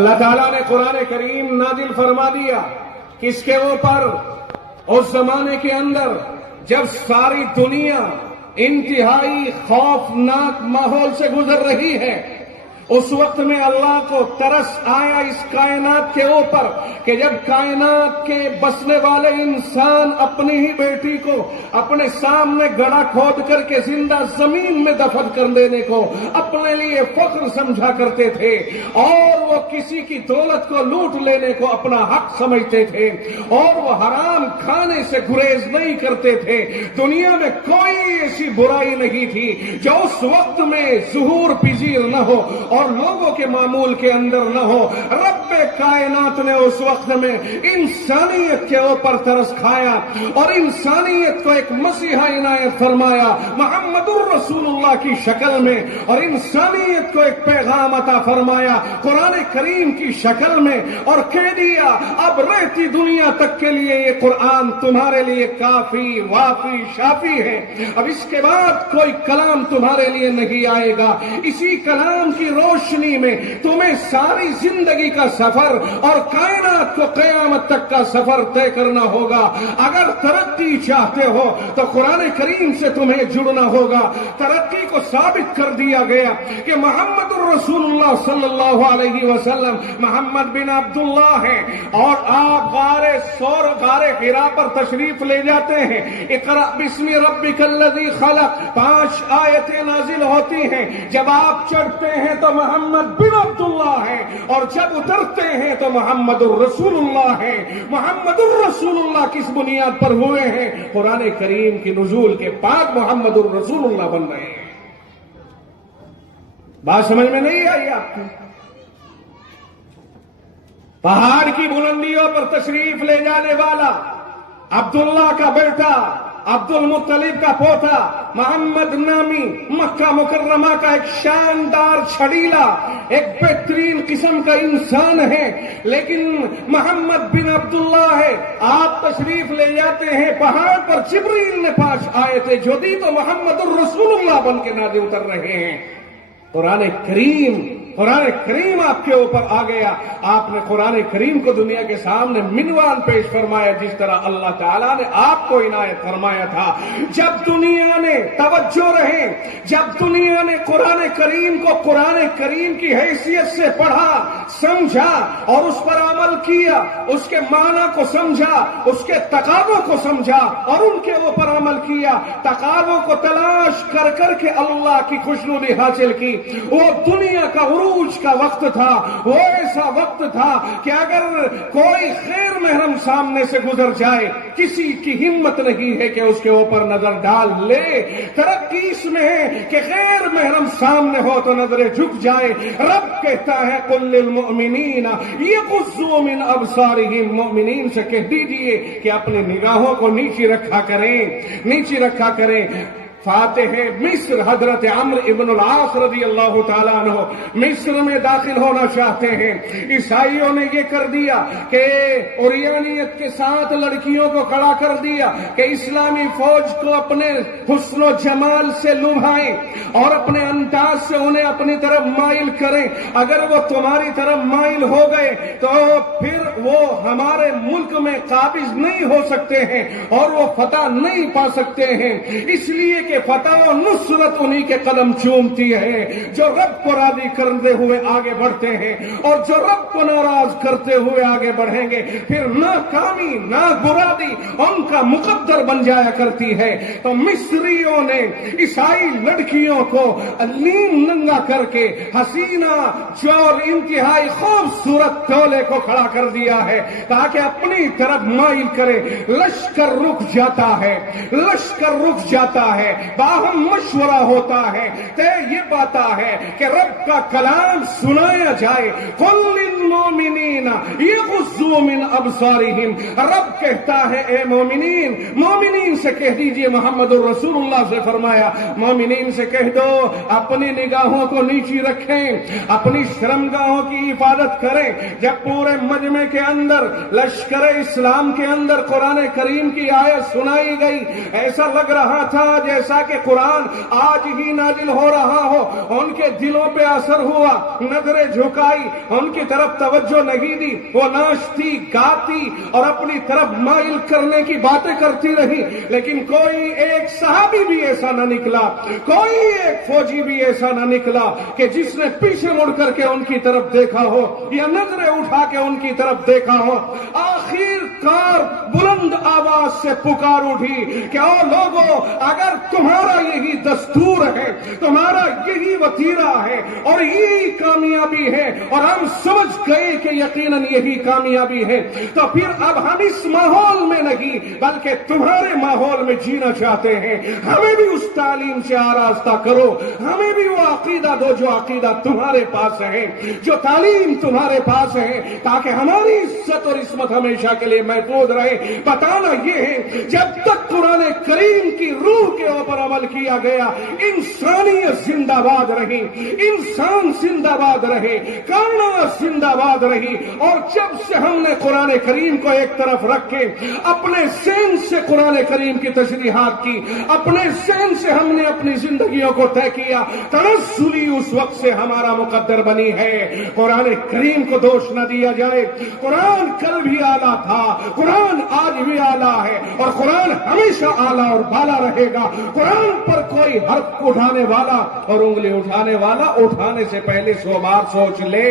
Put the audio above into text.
اللہ تعالیٰ نے قرآن کریم نازل فرما دیا کس کے اوپر؟ اس زمانے کے اندر جب ساری دنیا انتہائی خوفناک ماحول سے گزر رہی ہے، اس وقت میں اللہ کو ترس آیا اس کائنات کے اوپر کہ جب کائنات کے بسنے والے انسان اپنی ہی بیٹی کو اپنے سامنے گڑھا کھود کر کے زندہ زمین میں دفن کر دینے کو اپنے لیے فخر سمجھا کرتے تھے، اور وہ کسی کی دولت کو لوٹ لینے کو اپنا حق سمجھتے تھے، اور وہ حرام کھانے سے گریز نہیں کرتے تھے، دنیا میں کوئی ایسی برائی نہیں تھی جو اس وقت میں ظہور پذیر نہ ہو اور لوگوں کے معمول کے اندر نہ ہو۔ رب کائنات نے اس وقت میں انسانیت کے اوپر ترس کھایا اور انسانیت کو ایک مسیحا عنایت فرمایا محمد الرسول اللہ کی شکل میں، اور انسانیت کو ایک پیغام عطا فرمایا قرآن کریم کی شکل میں، اور کہہ دیا اب رہتی دنیا تک کے لیے یہ قرآن تمہارے لیے کافی وافی شافی ہے، اب اس کے بعد کوئی کلام تمہارے لیے نہیں آئے گا، اسی کلام کی روشنی میں تمہیں ساری زندگی کا سفر اور کائنات کو قیامت تک کا سفر طے کرنا ہوگا۔ اگر ترقی چاہتے ہو تو قرآن کریم سے تمہیں جڑنا ہوگا۔ ترقی کو ثابت کر دیا گیا کہ محمد الرسول اللہ صلی اللہ علیہ وسلم محمد بن عبداللہ ہیں، اور آپ غار ثور غار حرا پر تشریف لے جاتے ہیں، اقرأ بسم ربک الذی خلق 5 آیتیں نازل ہوتی ہیں، جب آپ چڑھتے ہیں تو محمد بن عبداللہ ہیں، اور جب اترتے ہیں تو محمد الرسول اللہ ہیں۔ محمد الرسول اللہ کس بنیاد پر ہوئے ہیں؟ قرآن کریم کی نزول کے بعد محمد الرسول اللہ بن رہے ہیں۔ بات سمجھ میں نہیں آئی آپ کی؟ پہاڑ کی بلندیوں پر تشریف لے جانے والا عبداللہ کا بیٹا، عبد المطلب کا پوتا، محمد نامی مکہ مکرمہ کا ایک شاندار چھڑیلا، ایک بہترین قسم کا انسان ہے، لیکن محمد بن عبداللہ ہے۔ آپ تشریف لے جاتے ہیں پہاڑ پر، جبریل نے 5 آیتیں جو دی تو محمد الرسول اللہ بن کے نازل اتر رہے ہیں۔ قرآن کریم آپ کے اوپر آ گیا۔ آپ نے قرآن کریم کو دنیا کے سامنے منوان پیش فرمایا، جس طرح اللہ تعالیٰ نے آپ کو عنایت فرمایا تھا۔ جب دنیا نے توجہ رہے، جب دنیا نے قرآن کریم کو قرآن کریم کی حیثیت سے پڑھا، سمجھا اور اس پر عمل کیا، اس کے معنی کو سمجھا، اس کے تقاضوں کو سمجھا اور ان کے اوپر عمل کیا، تقاضوں کو تلاش کر کر کے اللہ کی خوشنودی حاصل کی، وہ دنیا کا عروج کا وقت تھا۔ وہ ایسا وقت تھا کہ اگر کوئی غیر محرم سامنے سے گزر جائے، کسی کی ہمت نہیں ہے کہ اس کے اوپر نظر ڈال لے۔ ترقی اس میں ہے کہ غیر محرم سامنے ہو تو نظریں جھک جائے۔ رب کہتا ہے قل للمؤمنین یغضوا من ابصارہم، مومنین سے کہہ دیجئے کہ اپنی نگاہوں کو نیچی رکھا کریں۔ فاتح مصر حضرت عمرو ابن العاص رضی اللہ تعالیٰ عنہ مصر میں داخل ہونا چاہتے ہیں۔ عیسائیوں نے یہ کر دیا کہ عریانیت کے ساتھ لڑکیوں کو کھڑا کر دیا کہ اسلامی فوج کو اپنے حسن و جمال سے لبھائیں اور اپنے انداز سے انہیں اپنی طرف مائل کریں۔ اگر وہ تمہاری طرف مائل ہو گئے تو پھر وہ ہمارے ملک میں قابض نہیں ہو سکتے ہیں اور وہ فتح نہیں پا سکتے ہیں، اس لیے کہ فتح و نصرت انہی کے قدم چومتی ہے جو رب کو راضی کرتے ہوئے آگے بڑھتے ہیں، اور جو رب کو ناراض کرتے ہوئے آگے بڑھیں گے پھر ناکامی ناگزیری ان کا مقدر بن جایا کرتی ہے۔ تو مصریوں نے عیسائی لڑکیوں کو لین ننگا کر کے حسینہ جو انتہائی خوبصورت ٹولے کو کھڑا کر دیا ہے تاکہ اپنی طرف مائل کرے۔ لشکر رک جاتا ہے، باہم مشورہ ہوتا ہے، طے یہ باتا ہے کہ رب کا کلام سنایا جائے۔ قل للمؤمنین یغضوا من ابصارہم، رب کہتا ہے اے مومنین سے کہہ دیجئے، محمد الرسول اللہ سے فرمایا مومنین سے کہہ دو اپنی نگاہوں کو نیچی رکھیں، اپنی شرمگاہوں کی حفاظت کریں۔ جب پورے مجمع کے اندر لشکر اسلام کے اندر قرآن کریم کی آیت سنائی گئی، ایسا لگ رہا تھا جیسے جیسا کہ قرآن آج ہی نازل ہو رہا ہو، ان کے دلوں پہ اثر ہوا، نظریں جھکائی، ان کی طرف توجہ نہیں دی، وہ ناچتی گاتی اور اپنی طرف مائل کرنے کی باتیں کرتی رہی، لیکن کوئی ایک صحابی بھی ایسا نہ نکلا، کوئی ایک فوجی بھی ایسا نہ نکلا کہ جس نے پیچھے مڑ کر کے ان کی طرف دیکھا ہو یا نظریں اٹھا کے ان کی طرف دیکھا ہو۔ آخر کار بلند آواز سے پکار اٹھی کہ او لوگو، اگر تمہارا یہی دستور ہے، تمہارا یہی وتیرہ ہے اور یہی کامیابی ہے، اور ہم سمجھ گئے کہ یقیناً یہی کامیابی ہے، تو پھر اب ہم اس ماحول میں نہیں بلکہ تمہارے ماحول میں جینا چاہتے ہیں۔ ہمیں بھی اس تعلیم سے آراستہ کرو، ہمیں بھی وہ عقیدہ دو جو عقیدہ تمہارے پاس ہے، جو تعلیم تمہارے پاس ہے، تاکہ ہماری عزت اور عصمت ہمیشہ کے لیے محفوظ رہے۔ بتانا یہ ہے، جب تک قرآن کریم کی روح کے اوپر عمل کیا گیا، انسانیت زندہ باد رہی، انسان زندہ باد رہے، کائنات زندہ باد رہی۔ اور جب سے ہم نے قرآن کریم کو ایک طرف رکھ کے اپنے ذہن سے قرآن کریم کی تشریحات کی، اپنے ذہن سے ہم نے اپنی زندگیوں کو طے کیا، تنزلی اس وقت سے ہمارا مقدر بنی ہے۔ قرآن کریم کو دوش نہ دیا جائے، قرآن کل بھی اعلیٰ تھا، قرآن آج بھی اعلیٰ ہے، اور قرآن ہمیشہ اعلیٰ اور بالا رہے گا۔ قرآن پر کوئی حرف اٹھانے والا اور انگلی اٹھانے والا اٹھانے سے پہلے 100 بار سوچ لے۔